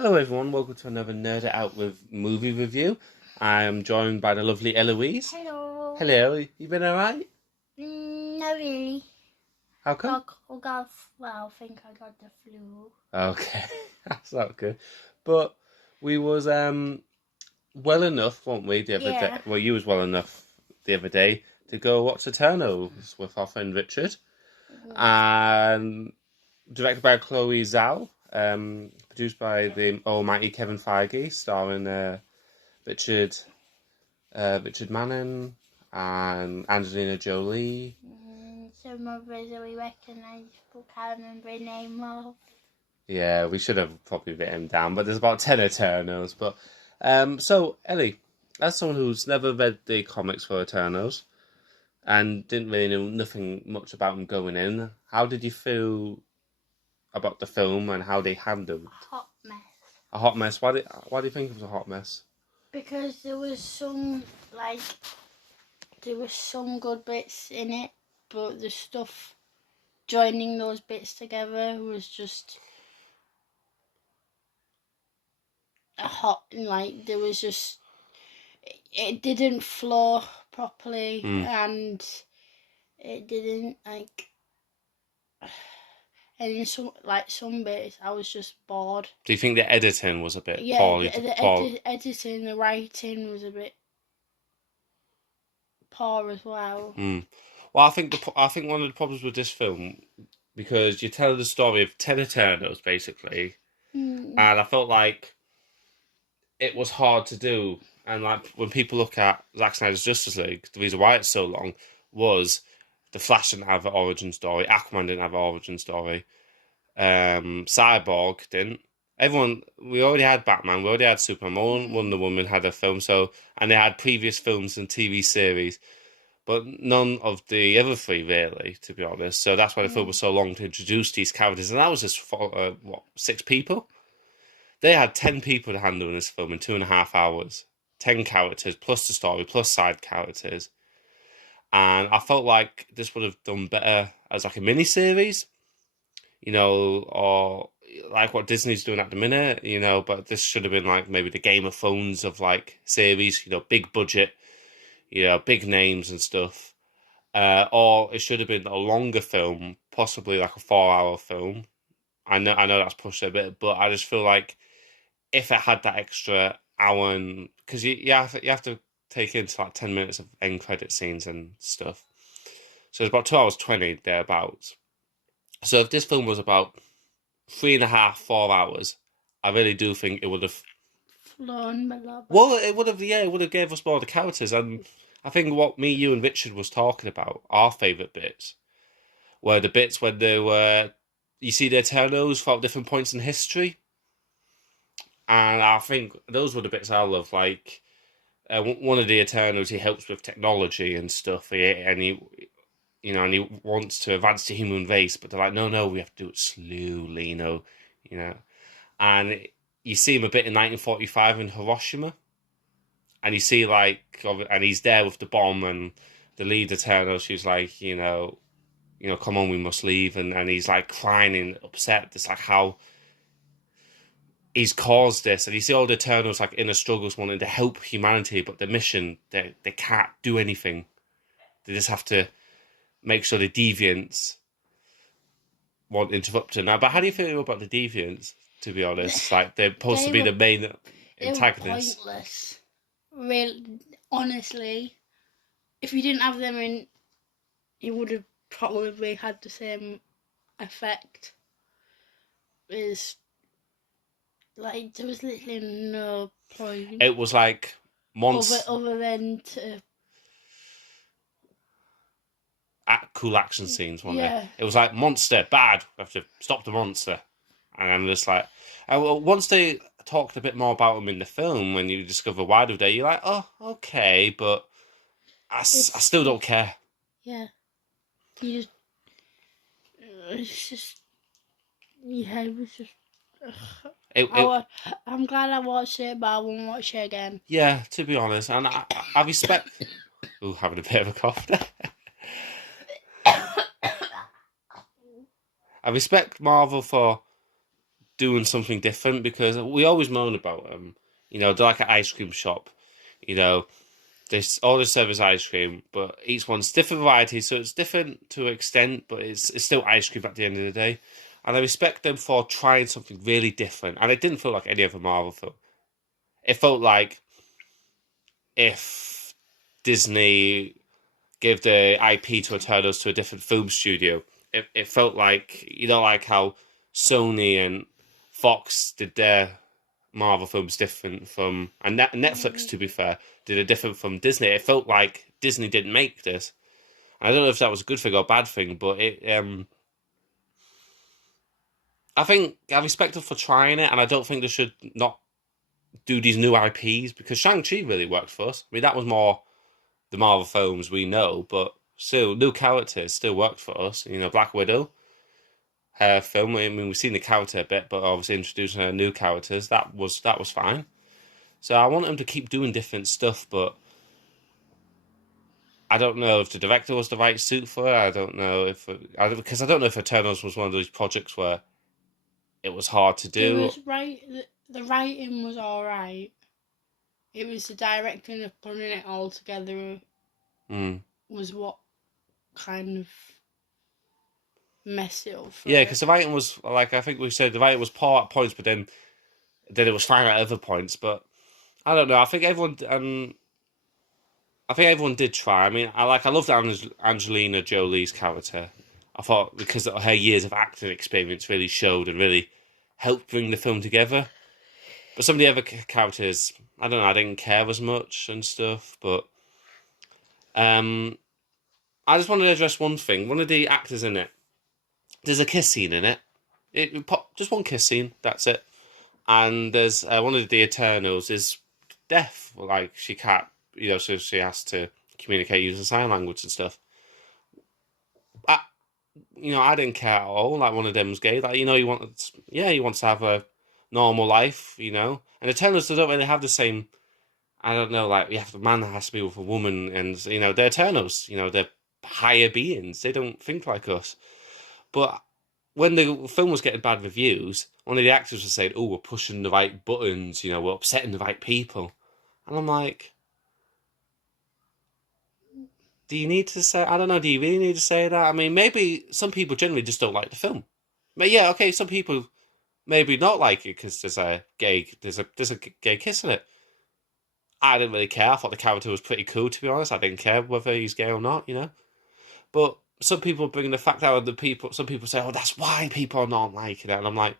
Hello everyone, welcome to another Nerd It Out with movie review. I am joined by the lovely Eloise. Hello. Hello, you been alright? Not really. How come? I think I got the flu. Okay, that's not good. But we was well enough, weren't we, the other day? Yeah. Well, you was well enough the other day to go watch Eternals with our friend Richard. And directed by Chloe Zhao, produced by the almighty Kevin Feige, starring Richard Richard Manning and Angelina Jolie. Some others that we recognise, but can't remember the name of. Yeah, we should have probably written him down, but there's about 10 Eternals. But so Ellie, as someone who's never read the comics for Eternals and didn't really know nothing much about them going in, how did you feel about the film and how they handled Hot mess. a hot mess? Why do you think it was a hot mess? Because there was some good bits in it, but the stuff joining those bits together was just there was just it didn't flow properly and it didn't and in some bits I was just bored. Do you think the editing was a bit Yeah, poorly? the editing, the writing was a bit poor as well. Well, I think one of the problems with this film, because you tell the story of 10 Eternals basically, and I felt like it was hard to do. And like when people look at Zack Snyder's Justice League, the reason why it's so long was the Flash didn't have an origin story, Aquaman didn't have an origin story, Cyborg didn't. We already had Batman, we already had Superman, Wonder Woman had a film, and they had previous films and TV series, but none of the other three really, to be honest. So that's why the film was so long to introduce these characters, and that was just for 6 people. They had 10 people to handle in this film in 2.5 hours. 10 characters, plus the story, plus side characters. And I felt like this would have done better as like a mini-series, or like what Disney's doing at the minute, but this should have been like maybe the Game of Thrones of like series, big budget, big names and stuff. Or it should have been a longer film, possibly like a 4-hour film. I know that's pushed a bit, but I just feel like if it had that extra hour, and because you have to take into like 10 minutes of end credit scenes and stuff, so it's about 2 hours 20 thereabouts. So if this film was about 3.5 4 hours, I really do think it would have flown a lot. Well, it would have gave us more of the characters, and I think what me, you, and Richard was talking about, our favourite bits, were the bits when you see the Eternals from different points in history, and I think those were the bits I love. Like one of the Eternals, he helps with technology and stuff, and he wants to advance the human race, but they're like, no, we have to do it slowly, and you see him a bit in 1945 in Hiroshima. And you see and he's there with the bomb, and the lead Eternal, she's like, come on, we must leave, and he's like crying and upset. It's like how he's caused this, and you see all the Eternals like inner struggles, wanting to help humanity, but the mission they can't do anything. They just have to make sure the Deviants won't interrupt her. Now, but how do you feel about the Deviants? To be honest, like they're supposed to be the main antagonists. They were pointless. Really, honestly, if you didn't have them in, you would have probably had the same effect. Is like there was literally no point. It was like other than to cool action scenes, wasn't it? It was like monster bad. We have to stop the monster, and I'm just like, once they talked a bit more about them in the film, when you discover why do they, you're like, oh, okay, but I still don't care. Yeah, it's just it was just. I'm glad I watched it, but I won't watch it again. Yeah, to be honest, and I respect. Ooh, having a bit of a cough there. I respect Marvel for doing something different, because we always moan about them. You know, they're like an ice cream shop. You know, all they serve is ice cream, but each one's different variety, so it's different to an extent, but it's still ice cream at the end of the day. And I respect them for trying something really different. And it didn't feel like any other Marvel film. It felt like if Disney gave the IP to Eternals to a different film studio. It felt like, like how Sony and Fox did their Marvel films different from, and Netflix, to be fair, did it different from Disney. It felt like Disney didn't make this. I don't know if that was a good thing or a bad thing, but I think I respect them for trying it, and I don't think they should not do these new IPs, because Shang-Chi really worked for us. I mean, that was more the Marvel films we know, but still, new characters still worked for us. Black Widow, her film. I mean, we've seen the character a bit, but obviously introducing her new characters, that was fine. So I want them to keep doing different stuff, but I don't know if the director was the right suit for it. I don't know because I don't know if Eternals was one of those projects where it was hard to do. It was right. The writing was all right. It was the directing of putting it all together was what kind of messed it up. Yeah, because the writing was, like I think we said, the writing was poor at points, but then it was fine at other points. But I don't know. I think everyone did try. I mean, I loved Angelina Jolie's character. I thought because her years of acting experience really showed and really helped bring the film together. But some of the other characters, I don't know, I didn't care as much and stuff. But I just wanted to address one thing. One of the actors in it, there's a kiss scene in it. Just one kiss scene. That's it. And there's one of the Eternals is deaf. Like, she can't, so she has to communicate using sign language and stuff. I didn't care at all. Like, one of them was gay. Like, he wants to have a normal life, And Eternals, they don't really have the same, I don't know, like, you have the man that has to be with a woman, and, they're Eternals, they're higher beings. They don't think like us. But when the film was getting bad reviews, one of the actors was saying, "Oh, we're pushing the right buttons, we're upsetting the right people," and I'm like, do you need to say? I don't know. Do you really need to say that? I mean, maybe some people generally just don't like the film. But yeah, okay, some people maybe not like it because there's a gay kiss in it. I didn't really care. I thought the character was pretty cool, to be honest. I didn't care whether he's gay or not, But some people bring the fact out of some people say, "Oh, that's why people are not liking it," and I'm like,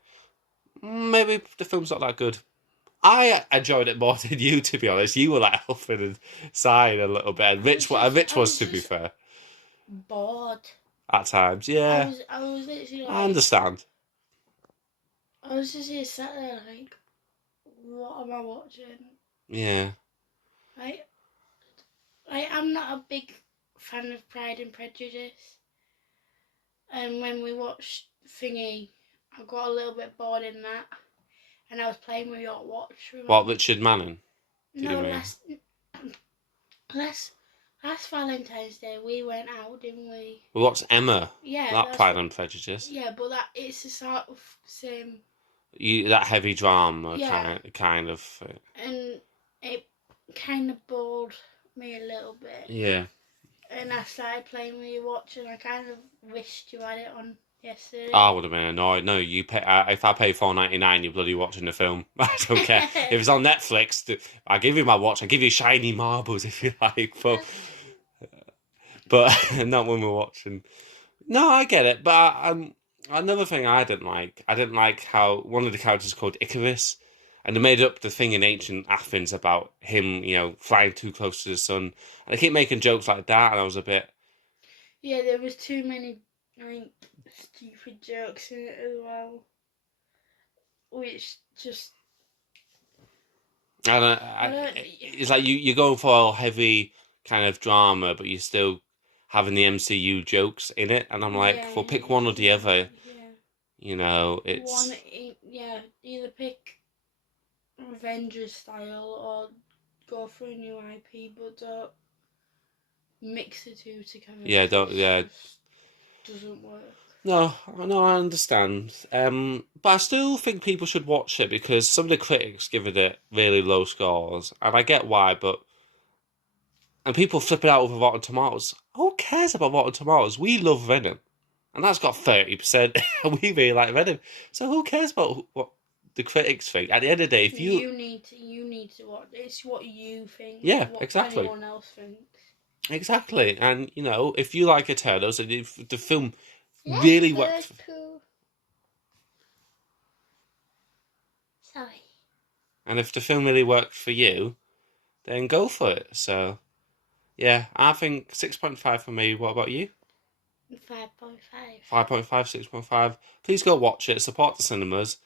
maybe the film's not that good. I enjoyed it more than you, to be honest. You were like huffing and sighing a little bit, and Rich was, to be fair, bored at times. Yeah, I was literally like, I understand. I was just here sat there like, what am I watching? Yeah. I'm not a big fan of Pride and Prejudice. And when we watched Thingy, I got a little bit bored in that. And I was playing with your watch. What, Richard Manning? No, last Valentine's Day we went out, didn't we? We watched Emma. Yeah. That Pride and Prejudice. Yeah, but it's the sort of same. That heavy drama, yeah. kind of. And it kind of bored me a little bit. Yeah. And I started playing with your watch, and I kind of wished you had it on yesterday. I would have been annoyed. No, you pay. If I pay $4.99, you're bloody watching the film. I don't care. If it's on Netflix, I give you my watch. I give you shiny marbles if you like, but not when we're watching. No, I get it, but another thing I didn't like how one of the characters called Icarus, and they made up the thing in ancient Athens about him, flying too close to the sun, and they keep making jokes like that, and I was a bit. Yeah, there was too many stupid jokes in it as well, which just. It's like you're going for a heavy kind of drama, but you're still having the MCU jokes in it, and I'm like, well, pick one or the other. Yeah. It's either pick Avengers style or go for a new IP, but don't mix the two together. Yeah, doesn't work. No, no, I understand. But I still think people should watch it because some of the critics give it really low scores, and I get why. But and people flip it out over Rotten Tomatoes. Who cares about Rotten Tomatoes? We love Venom, and that's got 30%. And we really like Venom, so who cares about what the critics think? At the end of the day, if you You need to watch. It's what you think, yeah, not what exactly, anyone else thinks. exactly, and if you like Eternals and if the film Yes, really there's worked, poo. Sorry. and if the film really worked for you, then go for it. So. Yeah, I think 6.5 for me. What about you? 5.5. 5.5, 6.5. Please go watch it. Support the cinemas.